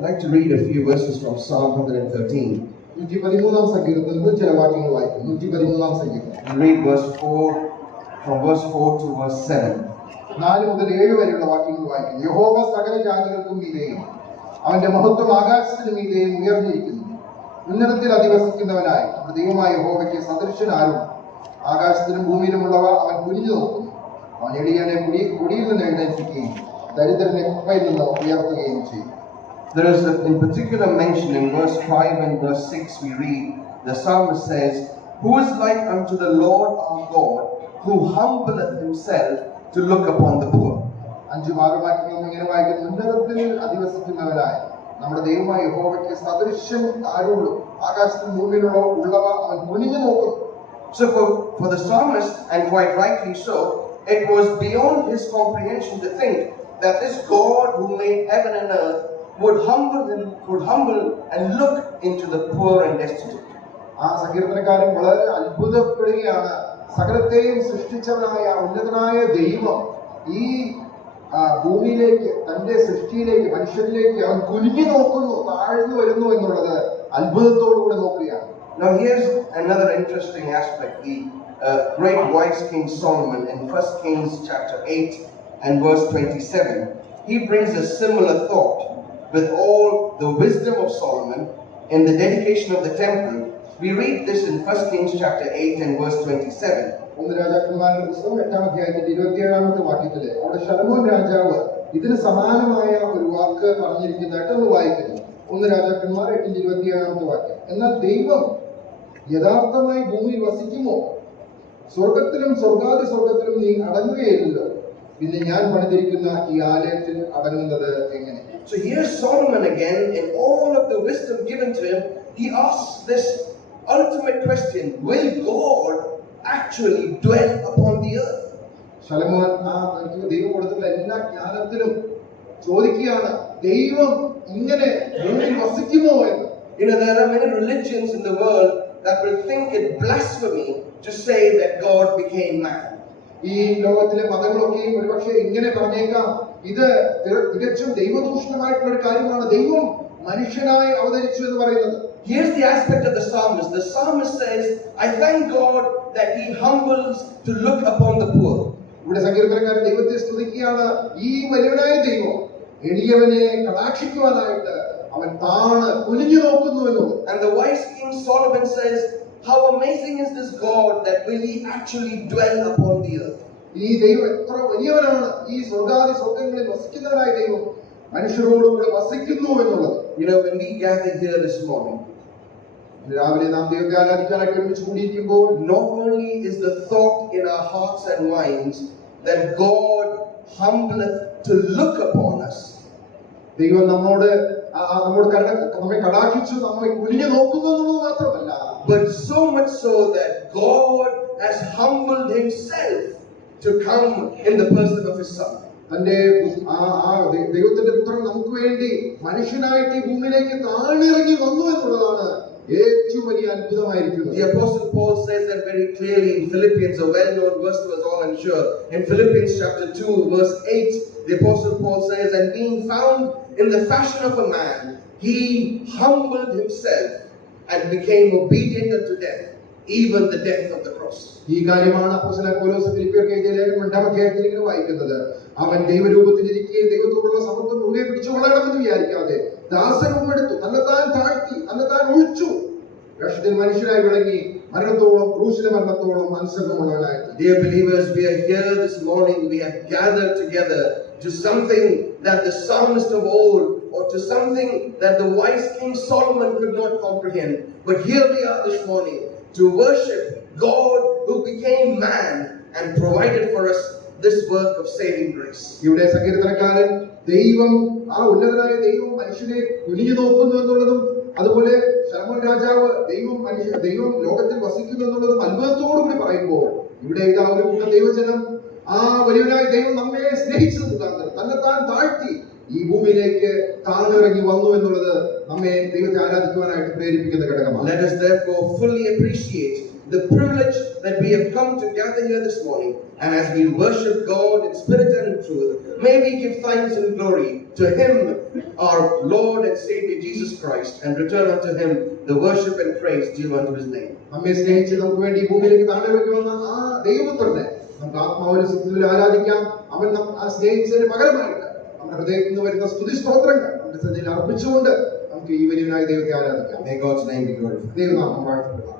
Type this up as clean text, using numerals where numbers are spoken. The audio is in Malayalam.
I'd like to read a few verses from Psalm 113. 113-ാം സങ്കീർത്തനത്തിൽ നിന്ന് ചില വാക്യങ്ങൾ വായിക്കും. 113-ാം സങ്കീർത്തനം. We'll read from verse 4 to verse 7. 4 മുതൽ 7 വരെയുള്ള വാക്യങ്ങൾ വായിക്കും. യഹോവ സകല ജാതികൾക്കും മീതെയും അവന്റെ മഹത്വം ആകാശത്തിന് മീതെയും ഉയർന്നിരിക്കുന്നു. ഉന്നതത്തിൽ അധിവസിക്കുന്നവനായി നമ്മുടെ ദൈവമായ യഹോവയ്ക്ക് സദൃശൻ ആരും? ആകാശത്തിലും ഭൂമിയിലുമുള്ളവ അവൻ കുനിഞ്ഞു നോക്കുന്നു. അവൻ എളിയവനെ കുടിയിൽ നിന്ന് എഴുന്നേൽപ്പിക്കുകയും ദരിദ്രനെ കുപ്പയിൽ നിന്ന് ഉയർത്തുകയും ചെയ്യും. There is in particular mention in verse 5 and verse 6 we read, the psalmist says, "Who is like unto the Lord our God, who humbleth himself to look upon the poor?" 5-6 വാക്യങ്ങളും ഇങ്ങനെ വായിക്കുന്നു. ഉന്നതത്തിൽ അധിവസിക്കുന്നവനായി നമ്മുടെ ദൈവമായ യഹോവയ്ക്ക് സദൃശൻ ആരുള്ളൂ? ആകാശത്തിലും ഭൂമിയിലുള്ളവ അവൻ കുനിഞ്ഞു നോക്കുന്നു. So for the psalmist, and quite rightly so, it was beyond his comprehension to think that this God who made heaven and earth would humble and look into the poor and destitute. ആ സങ്കീർത്തനക്കാരൻ വളരെ അത്ഭുതപ്പെടുകയാണ്. സകലത്തെയും സൃഷ്ടിച്ചവനായ ഉന്നതനായ ദൈവം ഈ ഭൂമിയിലേക്ക്, തന്റെ സൃഷ്ടിയിലേക്ക്, മനുഷ്യരിലേക്ക് അവൻ കുനിഞ്ഞു നോക്കുന്നു, താഴ്ന്നു വരുന്നു എന്നുള്ളത് അത്ഭുതത്തോടുകൂടി നോക്കുകയാണ്. Now here's another interesting aspect. The great wise King Solomon in 1 Kings chapter 8 and verse 27, he brings a similar thought with all the wisdom of Solomon in the dedication of the temple. We read this in 1 Kings chapter 8 and verse 27. 1 രാജാക്കന്മാരുടെ പുസ്തകം 8-ാം അധ്യായത്തിന്റെ 27-ാമത്തെ വാക്യത്തില് അവിടെ ശലോമോൻ രാജാവ് ഇതിന് സമാനമായ ഒരു വാക്ക് പറഞ്ഞിരിക്കുന്നതായിട്ട് നമ്മൾ വായിക്കുന്നു. 1 രാജാക്കന്മാർ 8-27-ാമത്തെ വാക്യം. എന്നാൽ ദൈവം യഥാർത്ഥമായി ഭൂമിയിൽ വസിക്കുമോ? സ്വർഗത്തിലും സ്വർഗാതിസ്വർഗത്തിലും നീ അടങ്ങുകയില്ലല്ലോ. പിന്നെ ഞാൻ പണിതിരിക്കുന്ന ഈ ആലയത്തിൽ അടങ്ങുന്നത് എങ്ങനെ? So here's Solomon again, in all of the wisdom given to him, he asks this ultimate question: will God actually dwell upon the earth? ശലോമോൻ ദൈവം കൊടുത്തുള്ള എല്ലാ ജ്ഞാനത്തിലും ചോദിക്കുകയാണ്, ദൈവം ഇങ്ങനെ ഭൂമിയിൽ വസിക്കുമോ എന്ന്. You know, there are many religions in the world that will think it blasphemy to say that God became man. ഈ ലോകത്തിലെ മതങ്ങളൊക്കെയും ഒരുപക്ഷെ ഇങ്ങനെ പറഞ്ഞേക്കാം, ഇത് തികച്ചും ദൈവദൂഷണമായിട്ടുള്ള ഒരു കാര്യമാണ്, ദൈവം മനുഷ്യനായി അവതരിച്ചു എന്ന് പറയുന്നത്. Here's the aspect of the psalmist. The psalmist says, I thank God that he humbles to look upon the poor. ഇവിടെ സങ്കീർത്തനക്കാരൻ ദൈവത്തെ സ്തുതിക്കുകയാണ്. ഈ വലിയവനായ ദൈവം എളിയവനെ കടാക്ഷിക്കുവാനായിട്ട് അവൻ താണ് കുനിഞ്ഞു നോക്കുന്നു എന്നുള്ളത്. And the wise King Solomon says, how amazing is this God that will he actually dwell upon the earth? ഈ ദൈവം എത്ര വലിയവനാണ്, ഈ സ്വർഗാദി സ്വർഗങ്ങളിൽ വസിക്കുന്നവനായ ദൈവം മനുഷ്യരോടുകൂടെ വസിക്കുന്നു എന്നുള്ളത്. You know, when we gather here this morning, രാവിലെ നാം ദൈവത്തെ ആരാധിക്കാനായിട്ട് ഒരുമിച്ച് കൂടിയിരിക്കുമ്പോൾ, not only is the thought in our hearts and minds that God humbleth to look upon us, ദൈവം നമ്മെ കടാക്ഷിച്ചു നമ്മെ കുനിഞ്ഞു നോക്കുന്നു എന്നുള്ളത് മാത്രമല്ല, but so much so that God has humbled himself to come in the person of his son. തന്റെ ദൈവത്തിന്റെ പുത്രൻ നമുക്ക് വേണ്ടി മനുഷ്യനായിട്ട് ഈ ഭൂമിയിലേക്ക് താണിറങ്ങി വന്നു എന്നുള്ളതാണ് ഏറ്റവും വലിയ അത്ഭുതമായിരിക്കുന്നത്. The Apostle Paul says that very clearly in Philippians, a well-known verse to us all, I'm sure. In Philippians chapter 2, verse 8, the Apostle Paul says, and being found in the fashion of a man, he humbled himself and became obedient unto death, even the death of the cross. ഈ കാര്യമാണ് അപ്പോസ്തലൻ പൗലോസ് ഫിലിപ്പിയർക്ക് എഴുതിയ ലേഖനം 2-ാം അധ്യായത്തിൽ ഇങ്ങനെ വായിക്കുന്നത്. അവൻ ദൈവരൂപത്തിലിരിക്കുകയും ദൈവത്തോടുള്ള സമത്വം മുറുകെ പിടിച്ചു വളരണമെന്ന് വിചാരിക്കാതെ ദാസരൂപമെടുത്തു, തന്നെത്താൻ താഴ്ത്തി, തന്നെത്താൻ ഒഴിച്ചു, വേഷത്തിൽ മനുഷ്യരായി വിളങ്ങി മരണത്തോളം, ക്രൂശിലെ മരണത്തോളം അനുസരണമുള്ളവനായി. Dear believers, we are here this morning. We have gathered together to something that the psalmist of old, or to something that the wise King Solomon could not comprehend. But here we are this morning to worship God who became man and provided for us this work of saving grace. ഇവിടെ സങ്കീർത്തനക്കാരൻ ദൈവം, ആ ഉന്നതനായ ദൈവം മനുഷ്യനെ കുനിഞ്ഞു നോക്കുന്നു എന്നുള്ളതും, അതുപോലെ ശലോമോൻ രാജാവ് ദൈവം ലോകത്തിൽ വസിക്കുന്നു എന്നുള്ളതും അത്ഭുതത്തോടുകൂടി പറയുമ്പോൾ, ഇവിടെ ഇതാ ഒരു കൂട്ടം ദൈവജനം ആ വലിയവനായ ദൈവം നമ്മെ സ്നേഹിച്ചത് മുഖാന്തരം തന്നെത്താൻ താഴ്ത്തി ഈ ഭൂമിയിലേക്ക് താണിറങ്ങി വന്നു എന്നുള്ളത് നമ്മെ ദൈവത്തെ ആരാധിക്കുവാനായിട്ട് പ്രേരിപ്പിക്കുന്ന ഘടകമാണ്. Let us therefore fully appreciate the privilege that we have come to gather here this morning, and as we worship God in spirit and in truth, may we give thanks and glory to Him, our Lord and Savior Jesus Christ, and return unto Him the worship and praise due unto His name. നമ്മെ സ്നേഹിച്ച് നമുക്ക് വേണ്ടി ഭൂമിയിലേക്ക് താഴേക്ക് വന്ന ആ ദൈവപുത്രനെ നമുക്ക് ആത്മാവിലും സത്യത്തിലും ആരാധിക്കാം. അവൻ ആ സ്നേഹിച്ചതിന് പകരമായിട്ട് നമ്മുടെ ഹൃദയത്തിൽ നിന്ന് വരുന്ന സ്തുതി സ്തോത്രങ്ങൾ നമ്മുടെ സന്നിധിയിൽ അർപ്പിച്ചുകൊണ്ട് നമുക്ക് ഈ വലിയവനായ ദൈവത്തെ ആരാധിക്കാം. May God's name be glorified. ദൈവനാമം വാഴ്ത്തപ്പെടുക.